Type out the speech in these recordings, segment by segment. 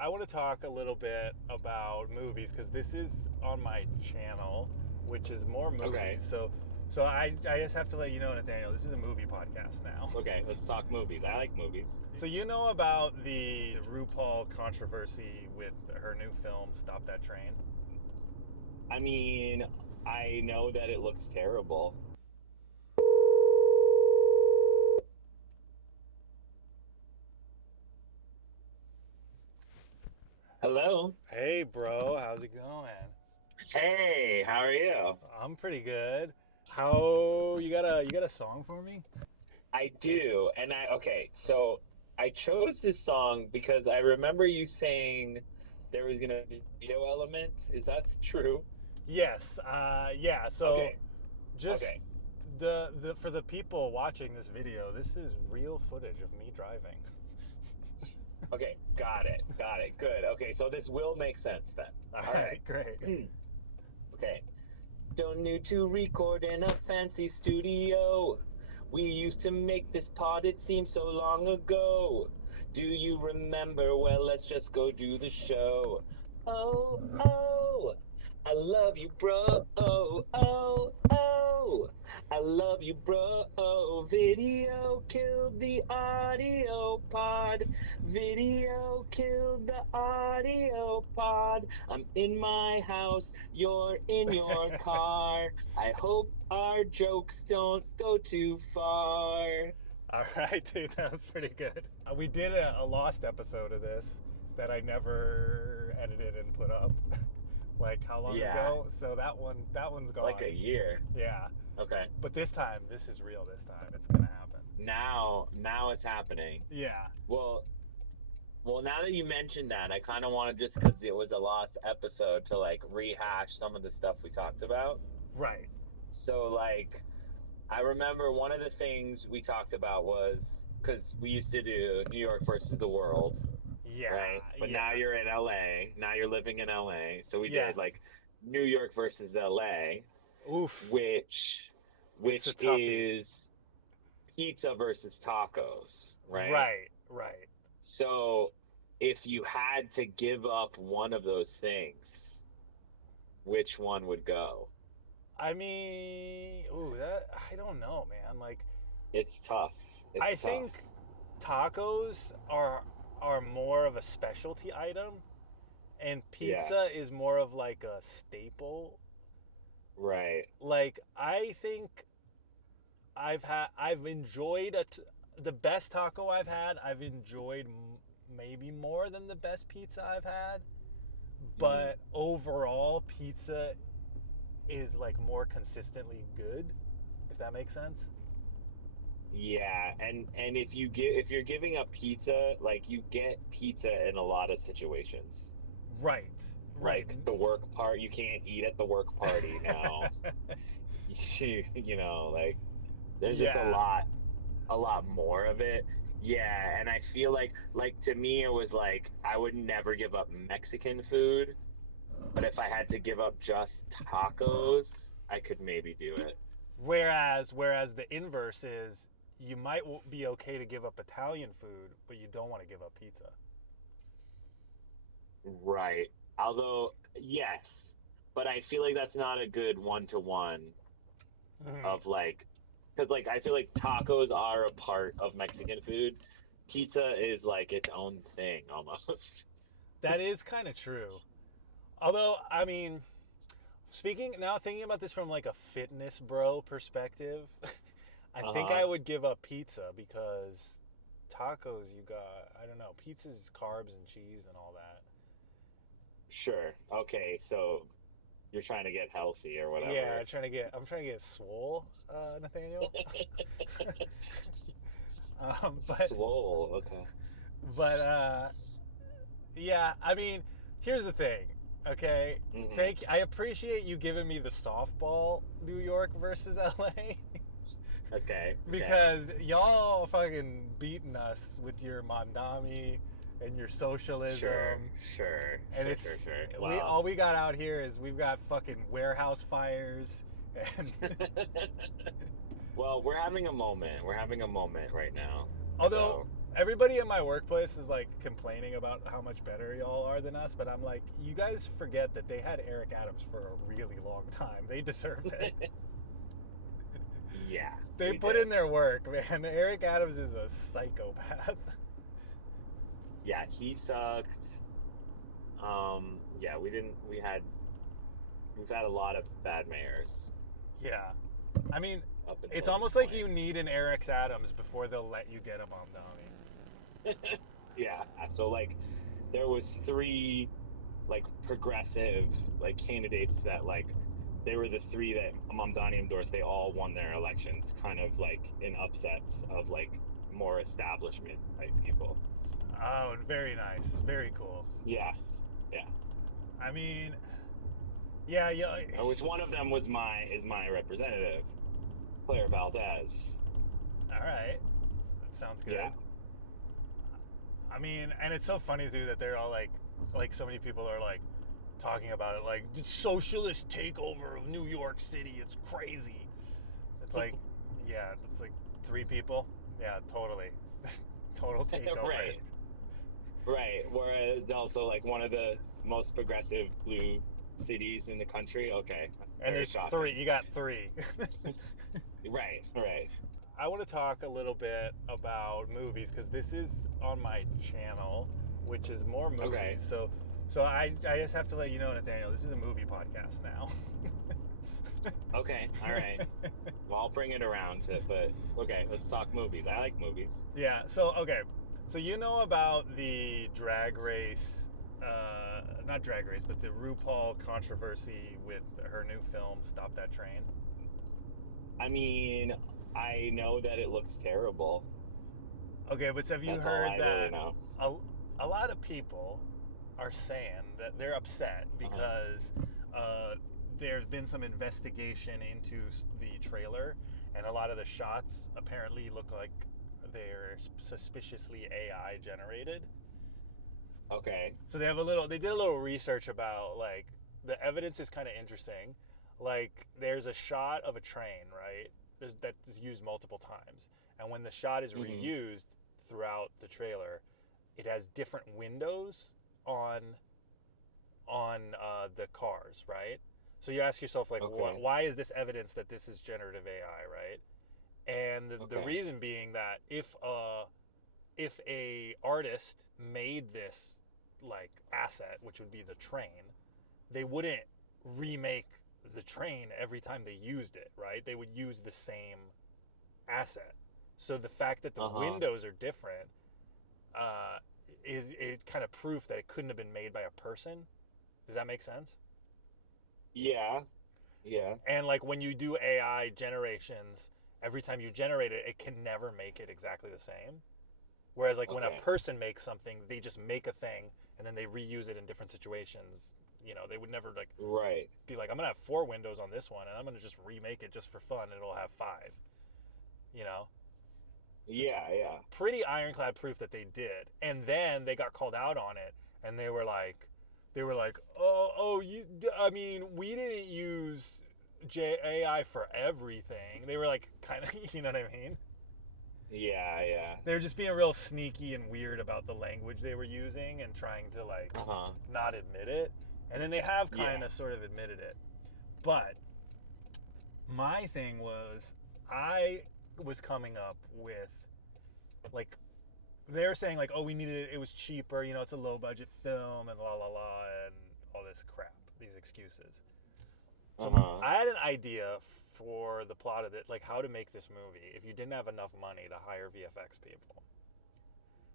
I want to talk a little bit about movies because this is on my channel, which is more movies. Okay. So I just have to let you know, Nathaniel, this is a movie podcast now. Okay, let's talk movies. I like movies. So you know about the RuPaul controversy with her new film, Stop That Train? I mean, I know that it looks terrible. Hello. Hey, bro, how's it going? Hey, how are you? I'm pretty good. How you got a song for me? I do. So I chose this song because I remember you saying there was gonna be a video element. Is that true? Yes. Yeah. So Okay. just Okay. the for the people watching this video, this is real footage of me driving. Okay. Got it. Got it. Good. Okay, so this will make sense then. All right, great. Okay. Don't need to record in a fancy studio. We used to make this pod, it seems so long ago. Do you remember? Well, let's just go do the show. Oh, oh, I love you, bro. Oh, oh, oh, I love you, bro. Oh, video killed the audio pod. Video killed the audio pod. I'm in my house, you're in your car. I hope our jokes don't go too far. All right, dude, that was pretty good. We did a lost episode of this that I never edited and put up. Like how long ago? So that one's gone. Like a year. Yeah. Okay. But this time, this is real. This time, it's gonna happen. Now it's happening. Yeah. Well, now that you mentioned that, I kind of want to, just because it was a lost episode, to like rehash some of the stuff we talked about. Right. So like, I remember one of the things we talked about was, because we used to do New York versus the world. Yeah. Right. But now you're in LA. Now you're living in LA. So we Yeah. did like New York versus LA. Oof. Which It's a toughie. is pizza versus tacos, right? Right. So if you had to give up one of those things, which one would go? I mean, I don't know, man. Like, It's tough. I It's tough. think tacos are more of a specialty item, and pizza is more of like a staple. Right. Like, I think I've enjoyed the best taco I've had. I've enjoyed maybe more than the best pizza I've had, but overall, pizza is like more consistently good, if that makes sense. Yeah, and if you're giving up pizza, like you get pizza in a lot of situations. Right. Like the work part, you can't eat at the work party now. You know, like there's just a lot more of it. Yeah, and I feel like to me it was like I would never give up Mexican food, but if I had to give up just tacos, I could maybe do it. Whereas the inverse is you might be okay to give up Italian food, but you don't want to give up pizza. Right. Although, yes, but I feel like that's not a good one-to-one of like, because like I feel like tacos are a part of Mexican food. Pizza is like its own thing almost. That is kind of true. Although, I mean, thinking about this from like a fitness bro perspective, I think I would give up pizza because tacos, I don't know, pizza's carbs and cheese and all that. Sure. Okay, so you're trying to get healthy or whatever. Yeah, I'm trying to get swole, Nathaniel. Swole. Okay. But yeah, I mean, here's the thing. Okay, I appreciate you giving me the softball New York versus LA. Okay. Because y'all fucking beating us with your Mandami and your socialism. Sure. Sure. All we got out here is we've got fucking warehouse fires and Well, we're having a moment. We're having a moment right now. although Everybody in my workplace is like complaining about how much better y'all are than us, but I'm like, you guys forget that they had Eric Adams for a really long time. They deserved it. Yeah. They put in their work, man. Eric Adams is a psychopath. Yeah, he sucked. Yeah, we've had a lot of bad mayors. Yeah. I mean, Up until it's almost this like you need an Eric Adams before they'll let you get a Mamdani. Yeah, so like there was 3 like progressive like candidates that like they were the 3 that Mamdani endorsed. They all won their elections, kind of like in upsets of like more establishment type people. Oh, very nice. Very cool. Yeah. I mean, yeah. Which one of them is my representative, Claire Valdez. All right. That sounds good. Yeah. I mean, and it's so funny too that they're all like so many people are like talking about it like the socialist takeover of New York City. It's crazy. It's like, yeah, it's like 3 people. Yeah, totally. Total takeover. Right. Whereas also like one of the most progressive blue cities in the country. Okay. And there's shocking. 3. You got 3. Right. I want to talk a little bit about movies because this is on my channel, which is more movies. Okay. So I just have to let you know, Nathaniel, this is a movie podcast now. Okay. All right. Well, I'll bring it around to it, but okay, let's talk movies. I like movies. Yeah. So okay. So you know about the drag race, not drag race, but the RuPaul controversy with her new film, Stop That Train? I mean, I know that it looks terrible. Okay, but have you That's heard all I that really know. a lot of people are saying that they're upset because there's been some investigation into the trailer, and a lot of the shots apparently look like they're suspiciously AI generated. Okay. So they did a little research about like the evidence is kind of interesting. Like there's a shot of a train, right? That is used multiple times, and when the shot is reused throughout the trailer, it has different windows on the cars, right? So you ask yourself like, why is this evidence that this is generative AI, right? And the reason being that if a artist made this like asset, which would be the train, they wouldn't remake the train every time they used it, right? They would use the same asset. So the fact that the windows are different is it kind of proof that it couldn't have been made by a person. Does that make sense? Yeah. And like when you do AI generations, every time you generate it, it can never make it exactly the same. Whereas like when a person makes something, they just make a thing and then they reuse it in different situations. You know, they would never like be like, I'm gonna have 4 windows on this one and I'm gonna just remake it just for fun and it'll have 5. You know? Yeah. Pretty ironclad proof that they did. And then they got called out on it and they were like, I mean, we didn't use AI for everything. They were like kind of, you know what I mean? Yeah. They were just being real sneaky and weird about the language they were using and trying to like not admit it. And then they have kind of sort of admitted it. But my thing was, I was coming up with like, they're saying like, oh, we needed it, it was cheaper, you know, it's a low budget film and la la la and all this crap, these excuses. So I had an idea for the plot of it, like how to make this movie if you didn't have enough money to hire VFX people.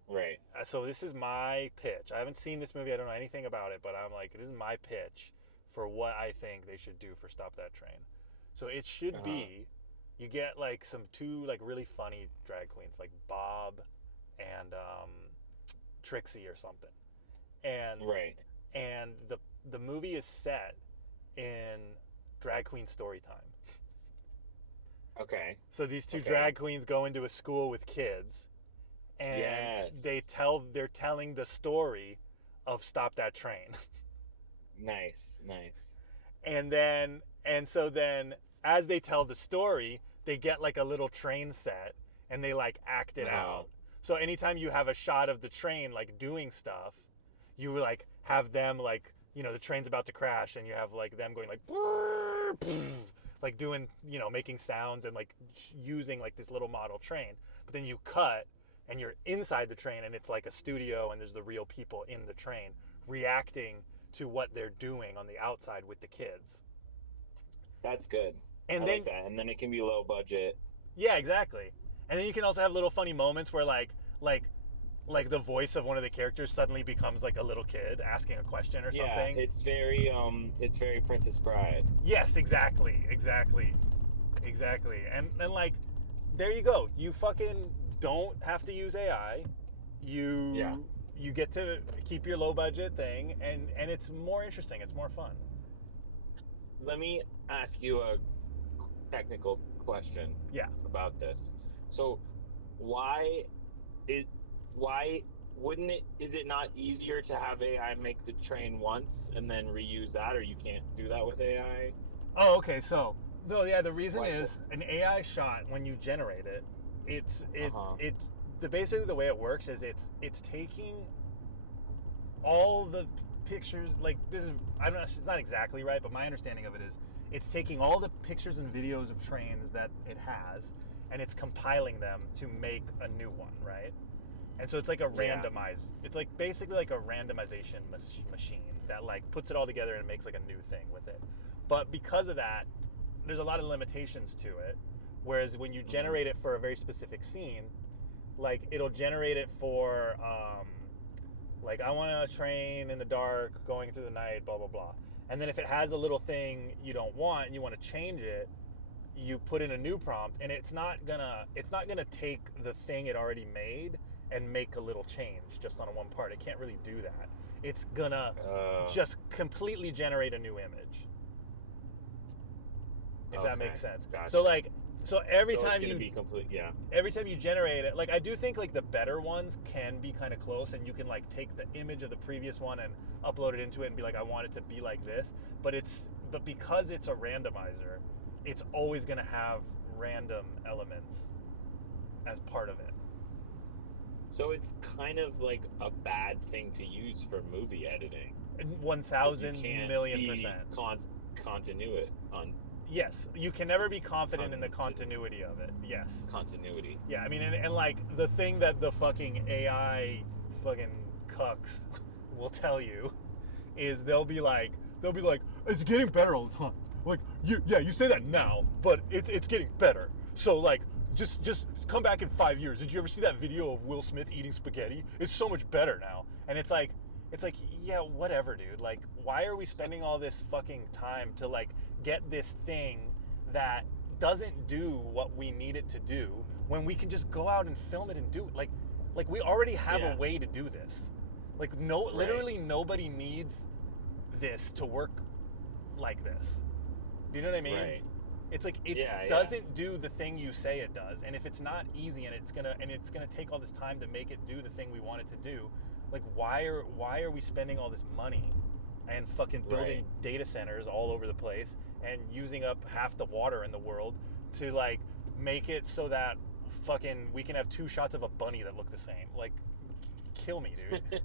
Right. So this is my pitch. I haven't seen this movie, I don't know anything about it, but I'm like, this is my pitch for what I think they should do for Stop That Train. So it should be, you get like some 2 like really funny drag queens, like Bob and Trixie or something. And and the movie is set in drag queen story time. Okay. So these 2 drag queens go into a school with kids and they're telling the story of Stop That Train. Nice. And so then as they tell the story, they get like a little train set and they like act it out. So anytime you have a shot of the train like doing stuff, you like have them like, the train's about to crash, and you have like them going like like doing, making sounds and like using like this little model train. But then you cut and you're inside the train, and it's like a studio, and there's the real people in the train reacting to what they're doing on the outside with the kids. That's good. And I then like that. And then it can be low budget. yeah, exactly. And then you can also have little funny moments where like the voice of one of the characters suddenly becomes like a little kid asking a question or something. Yeah, it's very Princess Bride. Yes, exactly. And like, there you go. You fucking don't have to use AI. You get to keep your low budget thing, and it's more interesting. It's more fun. Let me ask you a technical question. Yeah. About this. So, why wouldn't it? Is it not easier to have AI make the train once and then reuse that, or you can't do that with AI? Oh, okay. So, no, yeah. The reason Why? is an AI shot when you generate it. Uh-huh. Basically the way it works is it's taking all the pictures, like this is, I don't know, it's not exactly right, but my understanding of it is it's taking all the pictures and videos of trains that it has, and it's compiling them to make a new one, right? And so it's like a randomized, it's like basically like a randomization machine that like puts it all together and makes like a new thing with it. But because of that, there's a lot of limitations to it. Whereas when you generate it for a very specific scene, like it'll generate it for, like I want a train in the dark going through the night, blah, blah, blah. And then if it has a little thing you don't want and you want to change it, you put in a new prompt, and it's not gonna take the thing it already made and make a little change just on one part. It can't really do that. It's gonna just completely generate a new image. If that makes sense. Gotcha. So every time it's you be complete, every time you generate it, like I do think like the better ones can be kind of close, and you can like take the image of the previous one and upload it into it and be like, I want it to be like this. But because it's a randomizer, it's always gonna have random elements as part of it. So it's kind of like a bad thing to use for movie editing. 1,000 million percent. Continuity on. Yes, you can never be confident in the continuity of it. Yes. Continuity. Yeah, I mean, and like the thing that the fucking AI fucking cucks will tell you is they'll be like, it's getting better all the time. Like, you say that now, but it's getting better. So like, just come back in 5 years. Did you ever see that video of Will Smith eating spaghetti? It's so much better now. And it's like, yeah, whatever, dude. Like, why are we spending all this fucking time to like get this thing that doesn't do what we need it to do when we can just go out and film it and do it? Like we already have a way to do this. Like literally nobody needs this to work like this. Do you know what I mean? Right. It's like it doesn't do the thing you say it does, and if it's not easy and it's gonna take all this time to make it do the thing we want it to do, like why are we spending all this money and fucking building data centers all over the place and using up half the water in the world to like make it so that fucking we can have 2 shots of a bunny that look the same? Like, kill me, dude.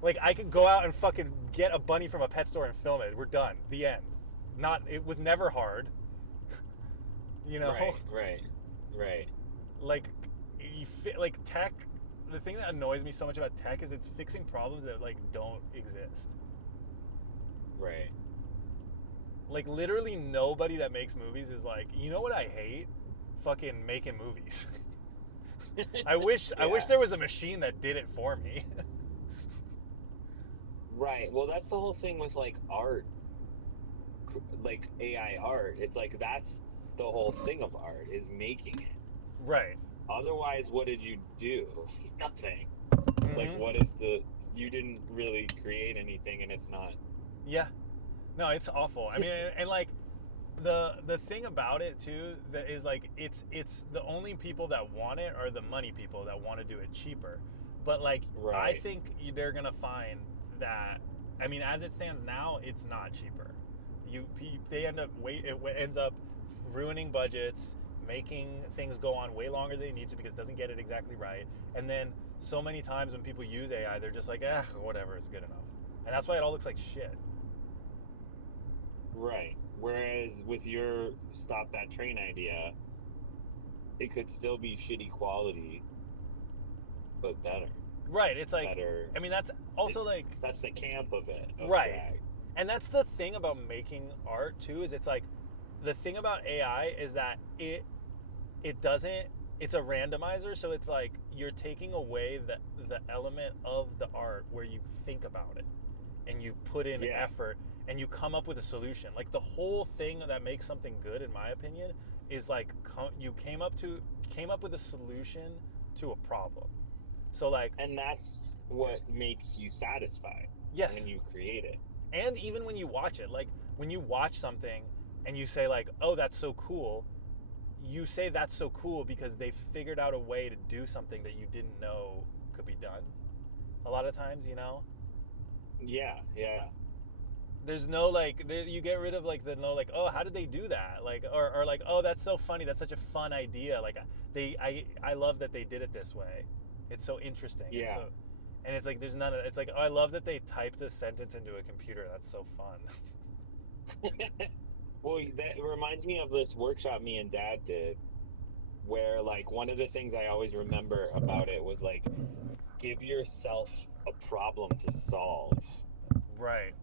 Like, I could go out and fucking get a bunny from a pet store and film it. We're done. The end. It was never hard. You know? Right. Like, like tech, the thing that annoys me so much about tech is it's fixing problems that like don't exist. Right. Like, literally nobody that makes movies is like, you know what I hate? Fucking making movies. I wish there was a machine that did it for me. Right. Well, that's the whole thing with like art, like AI art. It's like that's the whole thing of art is making it. Right. Otherwise, what did you do? Nothing. Mm-hmm. Like, you didn't really create anything, and it's not. Yeah. No, it's awful. I mean, and like the thing about it too that is like it's the only people that want it are the money people that want to do it cheaper. But like I think they're gonna find that, I mean, as it stands now, it's not cheaper. It ends up ruining budgets, making things go on way longer than they need to because it doesn't get it exactly right. And then so many times when people use AI, they're just like, whatever, it's good enough. And that's why it all looks like shit. Right. Whereas with your stop that train idea, it could still be shitty quality, but better. Right. It's like, Better. I mean, that's also like, that's the camp of it. Of right. drag. And that's the thing about making art too, is it's like, the thing about AI is that it doesn't, it's a randomizer, so it's like you're taking away the element of the art where you think about it and you put in effort and you come up with a solution. Like the whole thing that makes something good, in my opinion, is like you came up with a solution to a problem. So like, and that's what makes you satisfied. Yes. When you create it. And even when you watch it, like when you watch something and you say like, oh, that's so cool, you say that's so cool because they figured out a way to do something that you didn't know could be done. A lot of times, you know? Yeah. There's no like, you get rid of like the no like, oh, how did they do that? Like, or like, oh, that's so funny. That's such a fun idea. Like I love that they did it this way. It's so interesting. Yeah. And it's like, there's none of, it's like, oh, I love that they typed a sentence into a computer. That's so fun. Well, that reminds me of this workshop me and Dad did, where like one of the things I always remember about it was like, give yourself a problem to solve. Right.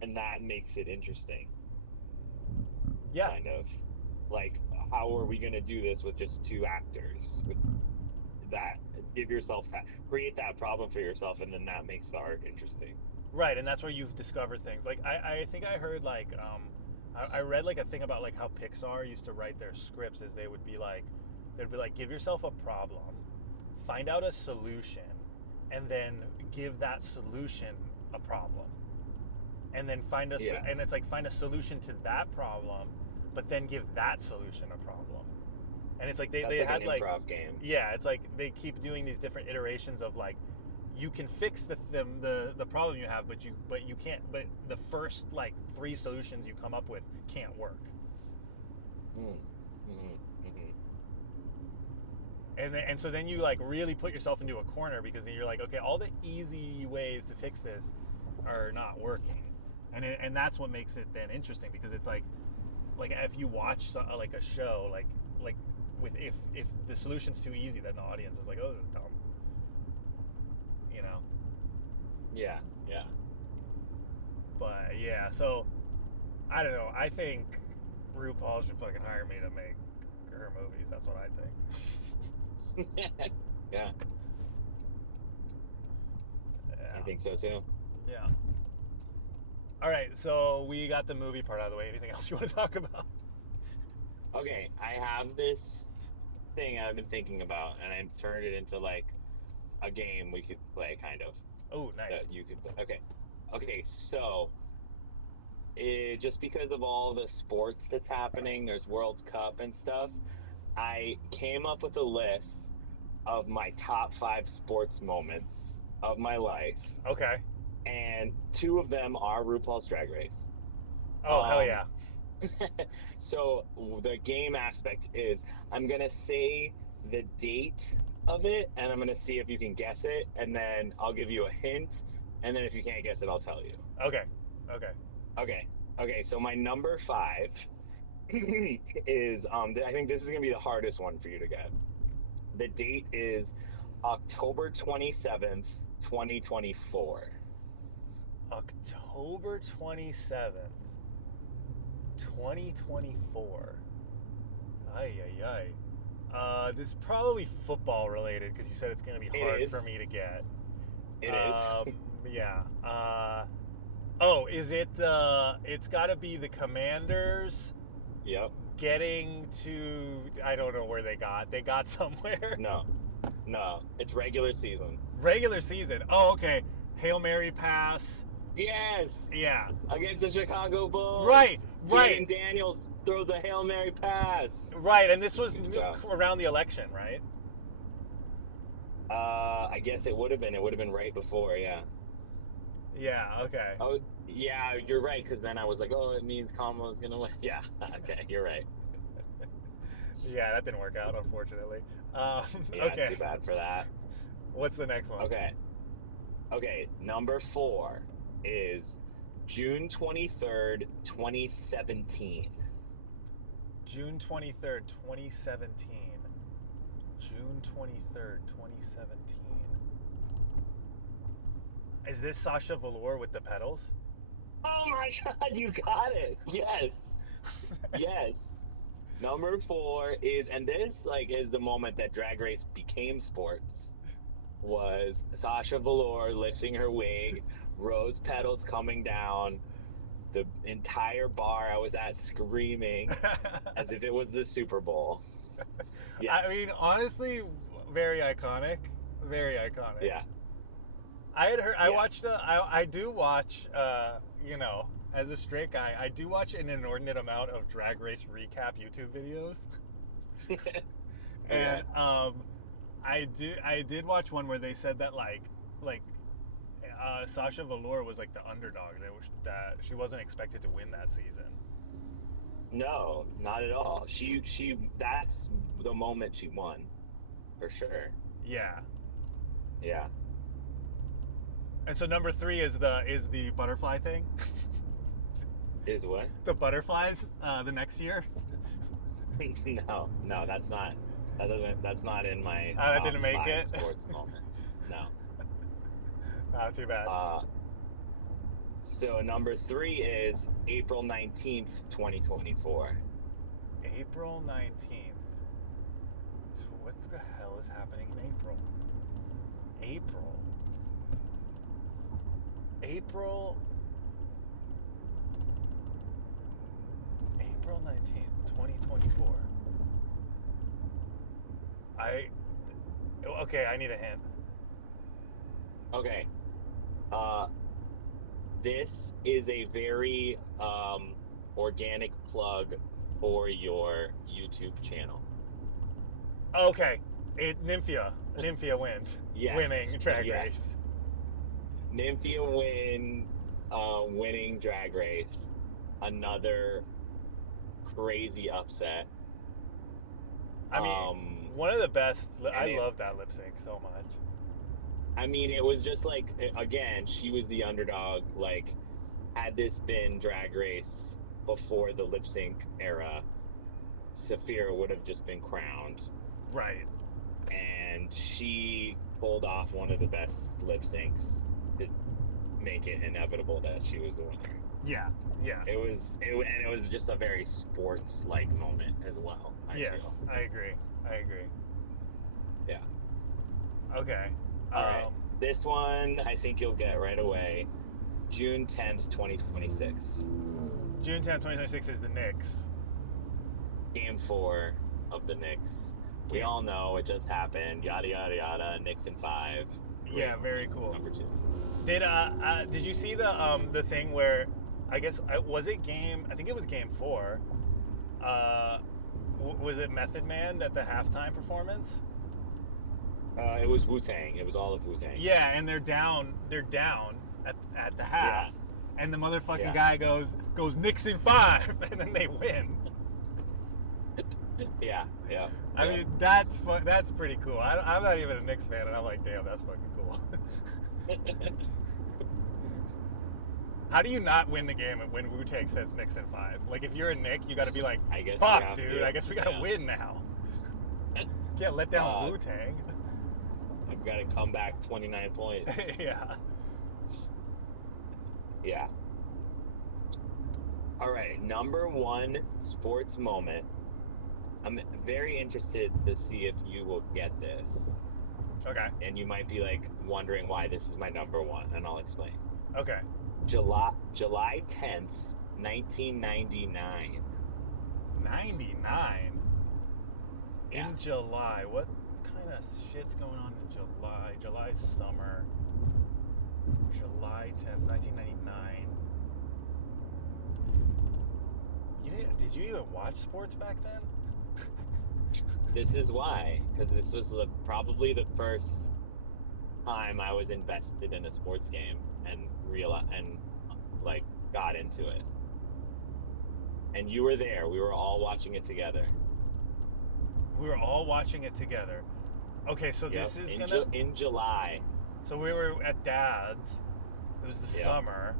And that makes it interesting. Yeah. Kind of. Like, how are we going to do this with just two actors? With that, give yourself that, create that problem for yourself, and then that makes the art interesting. Right, and that's where you've discovered things. Like, I think I heard like, I read like a thing about like how Pixar used to write their scripts, is they'd be like, give yourself a problem, find out a solution, and then give that solution a problem, and then find and it's like find a solution to that problem, but then give that solution a problem. And it's like they had an improv game. Yeah, it's like they keep doing these different iterations of like, you can fix the problem you have, but you can't. But the first like 3 solutions you come up with can't work. And so then you like really put yourself into a corner, because then you're like, okay, all the easy ways to fix this are not working, and that's what makes it then interesting, because it's like if you watch like a show like with if the solution's too easy, then the audience is like, oh, this is dumb. You know? Yeah. But yeah, so I don't know. I think RuPaul should fucking hire me to make her movies. That's what I think. Yeah. I think so too. Yeah. All right, so we got the movie part out of the way. Anything else you want to talk about? Okay, I have this thing I've been thinking about, and I've turned it into like a game we could play, kind of. Oh, nice. That you could. Okay. So, just because of all the sports that's happening, there's World Cup and stuff. I came up with a list of my top 5 sports moments of my life. Okay. And 2 of them are RuPaul's Drag Race. Oh, hell yeah. So the game aspect is, I'm gonna say the date of it, and I'm gonna see if you can guess it, and then I'll give you a hint, and then if you can't guess it, I'll tell you. Okay. So my number 5 is I think this is gonna be the hardest one for you to get. The date is October 27th, 2024. October 27th, 2024. This is probably football related, because you said it's going to be hard for me to get. It is. Yeah. Is it it's got to be the Commanders? Yep. Getting to, I don't know where they got somewhere. No, it's regular season. Regular season. Oh, okay. Hail Mary pass. Yes. Yeah. Against the Chicago Bulls. Right. Jaden Daniels throws a Hail Mary pass. Right, and this was around the election, right? I guess it would have been. It would have been right before, yeah. Yeah, okay. Oh, yeah, you're right, because then I was like, oh, it means Kamala's going to win. Yeah, okay, you're right. Yeah, that didn't work out, unfortunately. Yeah, Okay. too bad for that. What's the next one? Okay, number 4 is June 23rd, 2017. June 23rd, 2017. June 23rd, 2017. Is this Sasha Velour with the pedals? Oh my god, you got it. Yes. Yes. Number 4 is, and this like is the moment that Drag Race became sports, was Sasha Velour lifting her wig, rose petals coming down, the entire bar I was at screaming as if it was the Super Bowl. Yes. I mean, honestly, very iconic. Very iconic. Yeah. I had heard. I Yeah. watched. I do watch. You know, as a straight guy, I do watch an inordinate amount of Drag Race recap YouTube videos. And I did watch one where they said that like Sasha Velour was like the underdog. That she wasn't expected to win that season. No, not at all. She that's the moment she won, for sure. Yeah. Yeah. And so number 3 is the butterfly thing. Is what? The butterflies the next year. No, that's not. That's not in my. That didn't make 5 it? Sports moments. No. Not too bad. So number 3 is April 19th, 2024. April 19th. What the hell is happening in April? April 19th, 2024. Okay, I need a hint. Okay. This is a very organic plug for your YouTube channel. Okay, Nymphia wins. Yes. Winning Drag Yes. Race. Nymphia winning Drag Race. Another crazy upset. I mean, one of the best. I love that lip sync so much. I mean, it was just like, again, she was the underdog. Like, had this been Drag Race before the lip sync era, Saphira would have just been crowned. Right. And she pulled off one of the best lip syncs to make it inevitable that she was the winner. Yeah. It was just a very sports-like moment as well. I feel. I agree. Yeah. Okay. All right. This one I think you'll get right away. June 10th, 2026. June 10th, 2026 is the Knicks. Game 4 of the Knicks. We all know it just happened. Yada yada yada. Knicks in 5. Yeah, very cool. Number 2. Did you see the thing where, I guess was it game? I think it was game 4. Was it Method Man at the halftime performance? It was Wu-Tang. It was all of Wu-Tang. Yeah, and they're down at the half, and the motherfucking guy goes Knicks in 5, and then they win. Yeah. I mean, that's pretty cool. I'm not even a Knicks fan, and I'm like, damn, that's fucking cool. How do you not win the game when Wu-Tang says Knicks in 5? Like, if you're a Knick, you got to be like, fuck, dude, I guess we got to win now. Can't let down Wu-Tang. I've got to come back 29 points. Yeah. All right, number 1 sports moment. I'm very interested to see if you will get this. Okay. And you might be like wondering why this is my number 1, and I'll explain. Okay. July 10th, 1999. 99? Yeah. In July. What kind of shit's going on in July? July summer. July 10th, 1999. Did you even watch sports back then? This is why, because this was probably the first time I was invested in a sports game and got into it. And you were there. We were all watching it together. We were all watching it together. Okay, so Yep. this is in July. So we were at Dad's. It was the summer.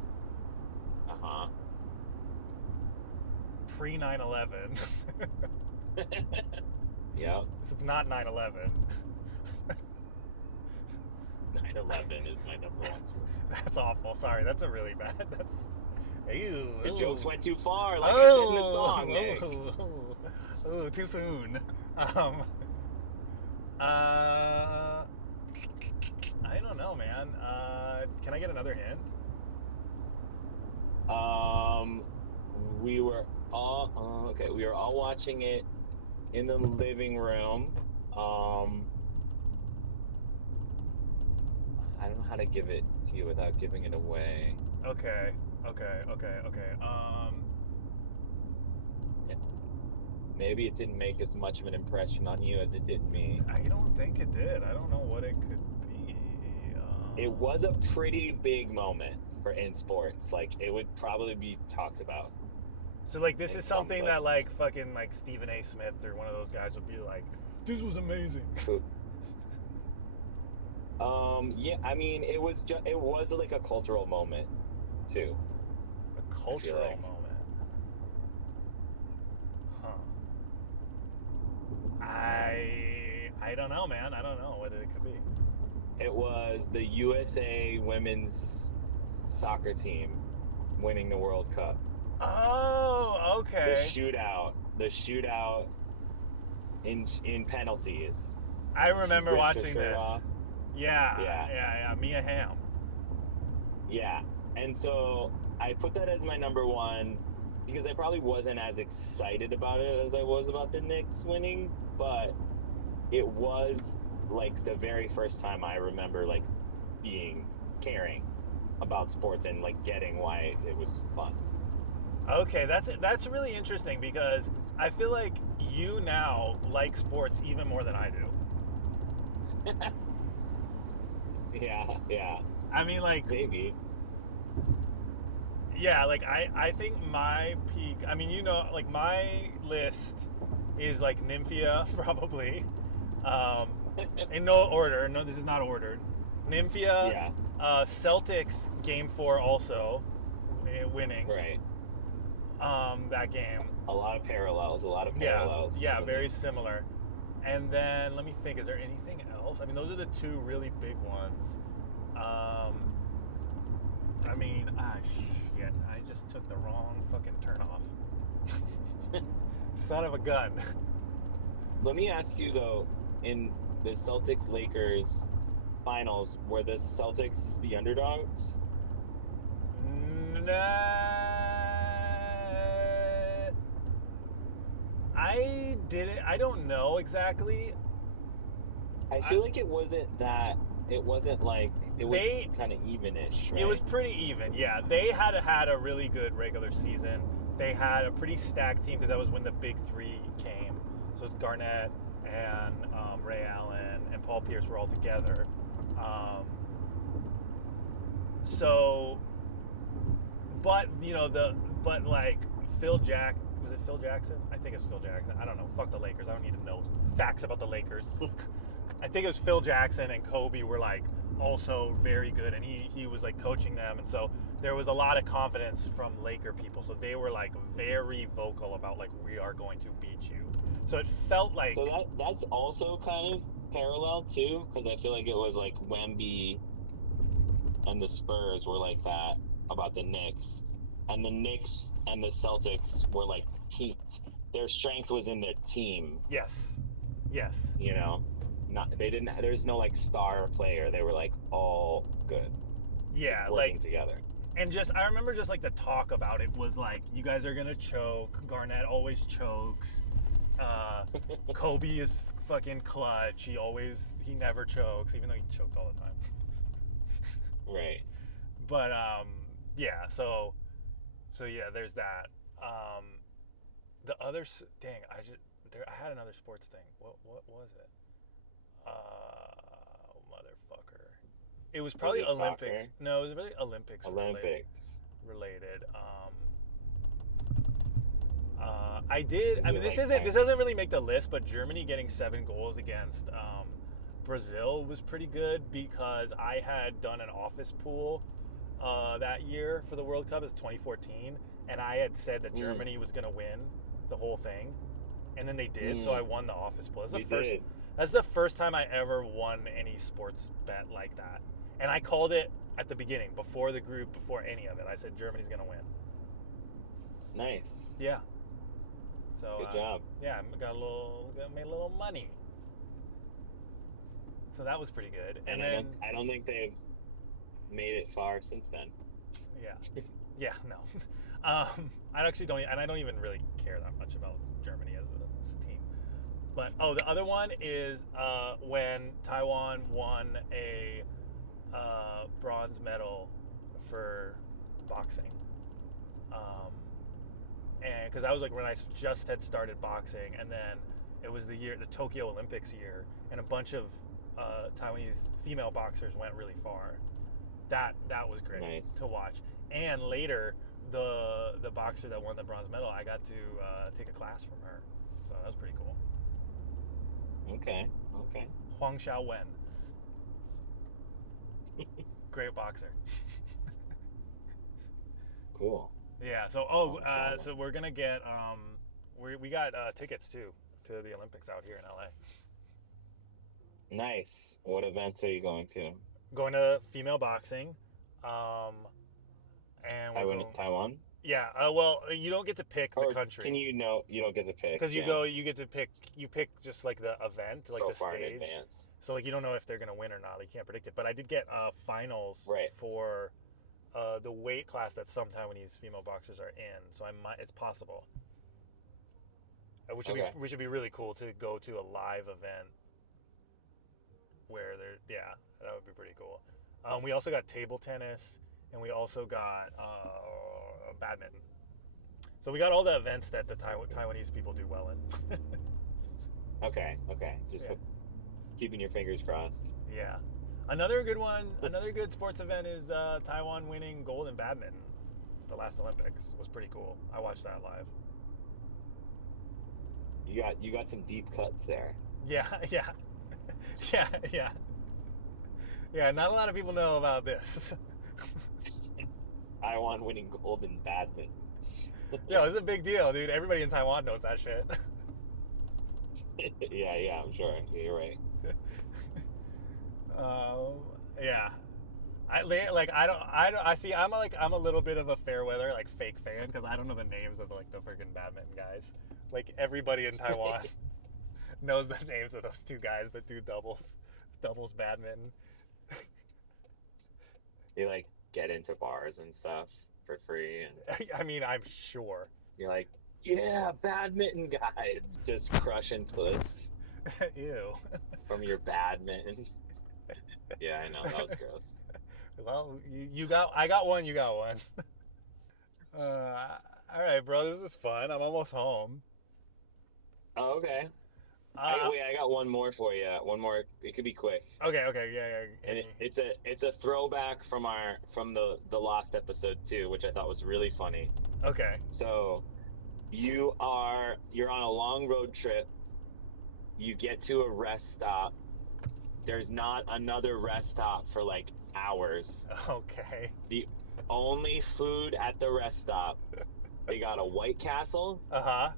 Uh-huh. Pre 9/11. Yep. This is not 9/11. 9/11 is my number one sport. That's awful. Sorry, that's a really bad. That's. Ew. The Ew. jokes went too far, like I said in the song, Nick. Oh, too soon. I don't know, man. Can I get another hint? We were all okay. We were all watching it in the living room. I don't know how to give it to you without giving it away. Okay. Maybe it didn't make as much of an impression on you as it did me. I don't think it did. I don't know what it could be. It was a pretty big moment in sports. Like, it would probably be talked about. So, like, this in is some something that, lists. like, fucking, like, Stephen A. Smith or one of those guys would be like, this was amazing. Yeah, I mean, it was like a cultural moment, too. A cultural like. moment. Huh. I don't know, man. I don't know what it could be. It was the USA women's soccer team winning the World Cup. Oh, okay. The shootout in penalties. I remember She ripped her watching shirt this. off. Yeah. Mia Hamm. Yeah, and so I put that as my number one because I probably wasn't as excited about it as I was about the Knicks winning, but it was like the very first time I remember like caring about sports and like getting why it was fun. Okay, that's really interesting because I feel like you now like sports even more than I do. Yeah. I mean, like, Maybe. yeah, like I think my peak. I mean, you know, like my list is like Nymphia probably, in no order. No, this is not ordered. Nymphia, Yeah. Celtics Game 4 also winning. Right. That game. A lot of parallels. Yeah, very similar. And then let me think. Is there anything else? I mean, those are the two really big ones. I mean, shit. I just took the wrong fucking turn off. Son of a gun. Let me ask you though, in the Celtics Lakers finals, were the Celtics the underdogs? I don't know exactly. I feel like it wasn't like it was kind of evenish, right? It was pretty even, yeah. They had a really good regular season. They had a pretty stacked team because that was when the big three came. So it's Garnett and Ray Allen and Paul Pierce were all together. But you know Phil Jackson? I think it's Phil Jackson. I don't know. Fuck the Lakers. I don't need to know facts about the Lakers. I think it was Phil Jackson and Kobe were like also very good, and he was like coaching them, and so there was a lot of confidence from Laker people. So they were like very vocal about like, we are going to beat you. So it felt like that's also kind of parallel too, because I feel like it was like Wemby and the Spurs were like that about the Knicks, and the Knicks and the Celtics were like their strength was in their team. Yes. You know, there's no like star player. They were like all good. Yeah, working together. And I remember just like the talk about it was like, you guys are gonna choke. Garnett always chokes. Kobe is fucking clutch. He never chokes, even though he choked all the time. Right. But yeah. So yeah, there's that. The other I had another sports thing. What was it? Motherfucker. It was probably Olympics. Soccer? No, it was really Olympics. Olympics. Related. I did. I mean, Like, this doesn't really make the list, but Germany getting 7 goals against Brazil was pretty good because I had done an office pool that year for the World Cup. It's 2014, and I had said that Germany was going to win the whole thing, and then they did. So I won the office pool. That's the first time I ever won any sports bet like that, and I called it at the beginning, before the group, before any of it. I said Germany's going to win. Nice. Yeah. So good job. Yeah, made a little money. So that was pretty good. And then I don't think they've made it far since then. Yeah. Yeah, no. I actually don't, and I don't even really care that much about Germany as a team. But the other one is when Taiwan won a bronze medal for boxing. And because I was like when I just had started boxing, and then it was the Tokyo Olympics year, and a bunch of Taiwanese female boxers went really far. That was great to watch. And later, the boxer that won the bronze medal, I got to take a class from her, so that was pretty cool. Okay. Huang Xiaowen, great boxer. Cool. Yeah. So so we're gonna get we got tickets too to the Olympics out here in LA. Nice. What events are you going to? Going to female boxing, and I went to Taiwan. Yeah. Well, you don't get to pick the country. You don't get to pick because you get to pick. You pick just like the event, like so the far stage. in advance. So like you don't know if they're gonna win or not. Like, you can't predict it. But I did get finals for the weight class that some Taiwanese female boxers are in. So it's possible. Which would be really cool to go to a live event where that would be pretty cool. We also got table tennis, and we also got badminton. So we got all the events that the Taiwanese people do well in. Okay. Just keeping your fingers crossed. Yeah. Another good sports event is Taiwan winning gold in badminton. The last Olympics was pretty cool. I watched that live. You got some deep cuts there. Yeah. Yeah, not a lot of people know about this. Taiwan winning gold in badminton. Yo, it's a big deal, dude. Everybody in Taiwan knows that shit. Yeah, I'm sure. You're right. Yeah. I'm a little bit of a fair weather fake fan because I don't know the names of the freaking badminton guys. Like, everybody in Taiwan knows the names of those two guys that do doubles badminton. They get into bars and stuff for free, and I mean, I'm sure. You're like, yeah, badminton guys, just crushing puss. Ew. From your badminton. Yeah, I know, that was gross. Well, I got one, you got one. All right, bro, this is fun. I'm almost home. Oh, okay. I got one more for you. One more. It could be quick. Okay, yeah. And it's a throwback from the last episode too, which I thought was really funny. Okay. So, you're on a long road trip. You get to a rest stop. There's not another rest stop for hours. Okay. The only food at the rest stop, they got a White Castle. Uh-huh.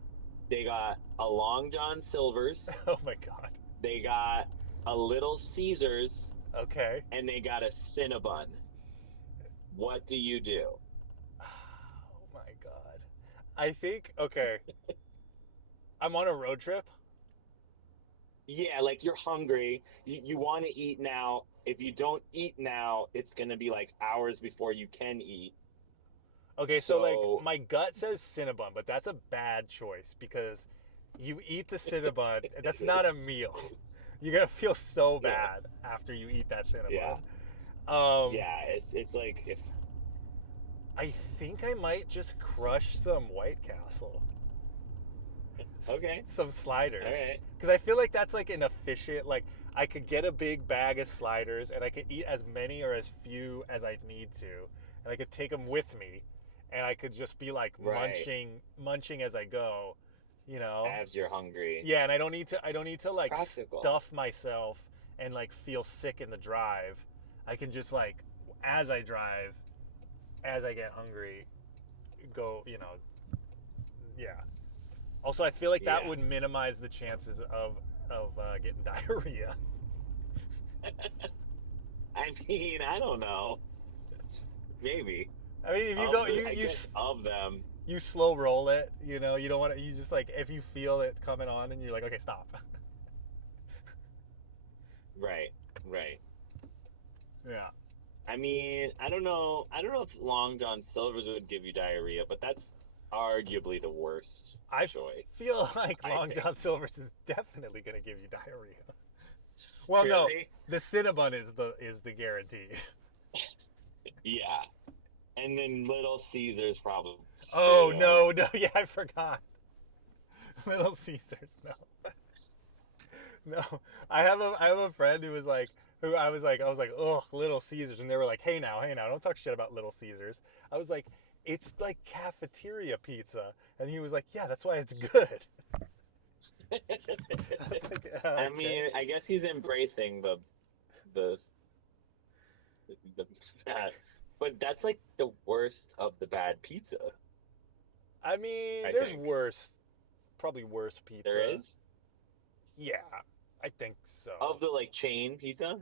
They got a Long John Silver's. Oh my God. They got a Little Ceasars. Okay. And they got a Cinnabon. What do you do? Oh my God. I think, okay. I'm on a road trip. Yeah, you're hungry. You want to eat now. If you don't eat now, it's going to be hours before you can eat. Okay, so my gut says Cinnabon, but that's a bad choice because you eat the Cinnabon. That's not a meal. You're gonna feel so bad after you eat that Cinnabon. Yeah. It's like if I think I might just crush some White Castle. Okay. Some sliders. All right. Because I feel like that's an efficient. I could get a big bag of sliders and I could eat as many or as few as I need to, and I could take them with me. and I could just be like Right. munching as I go, you know. As you're hungry. Yeah, and I don't need to like Practical. stuff myself and like feel sick in the drive. I can just like as I drive, as I get hungry, go, you know, yeah. Also, I feel like that Yeah. would minimize the chances of getting diarrhea. I mean, I don't know. Maybe. I mean, if you Of go, the, I guess of them. you slow roll it. You know, you don't want to. You just like if you feel it coming on, and you're like, okay, stop. Right. Right. Yeah. I mean, I don't know. I don't know if Long John Silver's would give you diarrhea, but that's arguably the worst I choice. feel like I Long think. John Silver's is definitely going to give you diarrhea. Well, no, Really? the Cinnabon is the guarantee. Yeah. And then Little Caesars probably Oh straight up. no, no, yeah, I forgot. Little Caesars, no, no. I have a friend who was like, who I was like, ugh, Little Caesars, and they were like, hey now, don't talk shit about Little Caesars. I was like, it's like cafeteria pizza, and he was like, yeah, that's why it's good. I was like, I okay. mean, I guess he's embracing the the but that's like the worst of the bad pizza, I mean, I there's think. worse, probably worse There pizza. is Yeah, I think so. of the like chain pizza.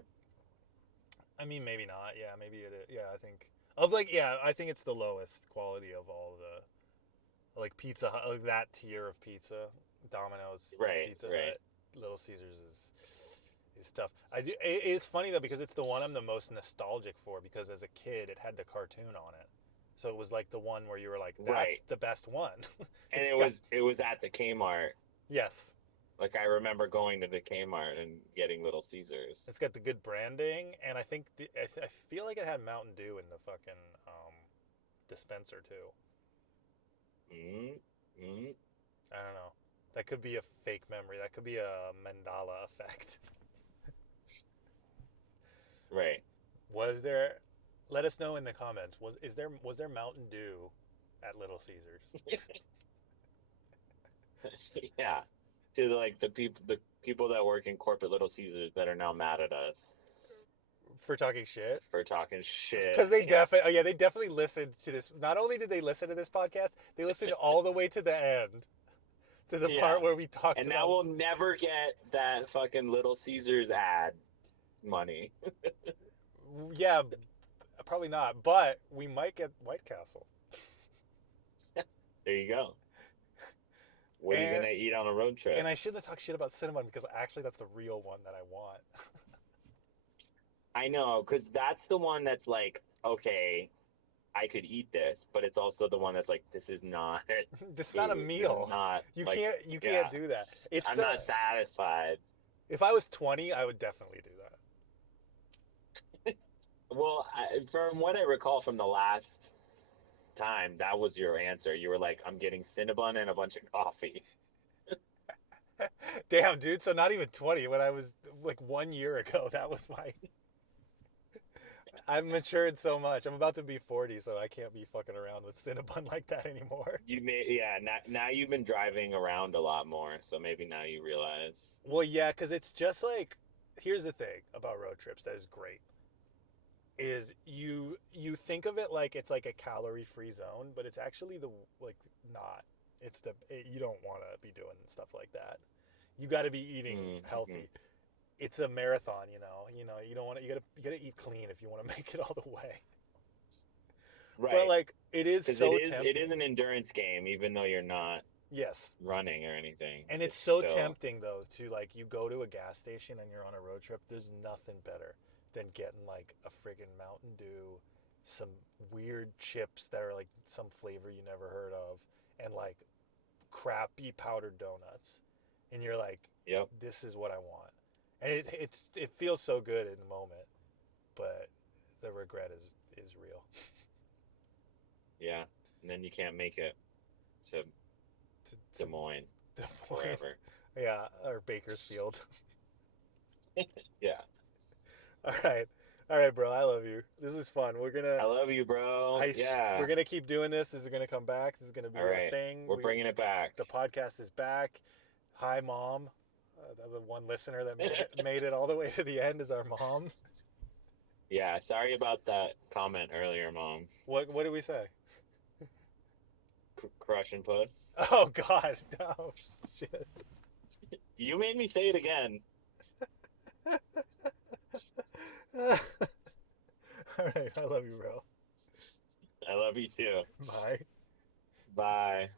I mean, maybe not. Yeah, maybe it is. Yeah, I think of like yeah, I think it's the lowest quality of all the like Pizza Hut, like that tier of pizza. Domino's, Right, Pizza right. Hut, Little Caesars is tough. It is funny though because it's the one I'm the most nostalgic for because as a kid it had the cartoon on it, so it was like the one where you were like, that's Right. the best one. And It's it got was at the Kmart. yes, Like I remember going to the Kmart and getting Little Caesars. it's got the good branding, and I think I feel like it had Mountain Dew in the fucking dispenser too. Mm, mm. I don't know. That could be a fake memory. That could be a Mandela effect. Right. Was there? Let us know in the comments. Was there Mountain Dew at Little Caesars Yeah. To like the people that work in corporate Little Caesars that are now mad at us for talking shit? for talking shit. Because they Yeah. definitely, oh yeah, they definitely listened to this. Not only did they listen to this podcast, they listened all the way to the end, to the Yeah. part where we talked And now about. we'll never get that fucking Little Caesars ad money. Yeah, probably not, but we might get White Castle. There you go. What are you And gonna eat on a road and trip? I shouldn't have talked shit about Cinnabon because actually that's the real one that I want. I know, because that's the one that's like, okay, I could eat this, but it's also the one that's like, this is not It's not a food. This is meal. not like, You yeah, can't do that. It's I'm the not satisfied. If I was 20, I would definitely do that. Well, from what I recall from the last time, that was your answer. You were like, I'm getting Cinnabon and a bunch of coffee. Damn, dude. So not even 20. When I was like 1 year ago, that was my. I've matured so much. I'm about to be 40, so I can't be fucking around with Cinnabon like that anymore. You may, yeah, now you've been driving around a lot more, so maybe now you realize. Well, yeah, because it's just like. Here's the thing about road trips that is great. Is you think of it like it's like a calorie free zone, but it's actually the like not. You don't want to be doing stuff like that. You got to be eating Mm-hmm. healthy. It's a marathon, you don't want to. You gotta eat clean if you want to make it all the way. But Right, like, it is because so it tempting. is an endurance game, even though you're not Yes, running or anything. and it's It's so still tempting though to like you go to a gas station and you're on a road trip. There's nothing better than getting like a friggin' Mountain Dew, some weird chips that are like some flavor you never heard of, and like crappy powdered donuts, and you're like, yep, this is what I want, and it feels so good in the moment, but the regret is real. yeah. And then you can't make it to to Des Moines Des Moines, forever. yeah, or Bakersfield. Yeah. All right. All right, bro. I love you. This is fun. I love you, bro. We're Yeah. gonna keep doing this. This is gonna come back. This is gonna be All a right. thing. We're bringing it back. The podcast is back. Hi, mom. The one listener that made it all the way to the end is our mom. Yeah. Sorry about that comment earlier, Mom. What did we say? Crush and puss. Oh God, no shit. You made me say it again. All right, I love you, bro. I love you too. Bye. Bye.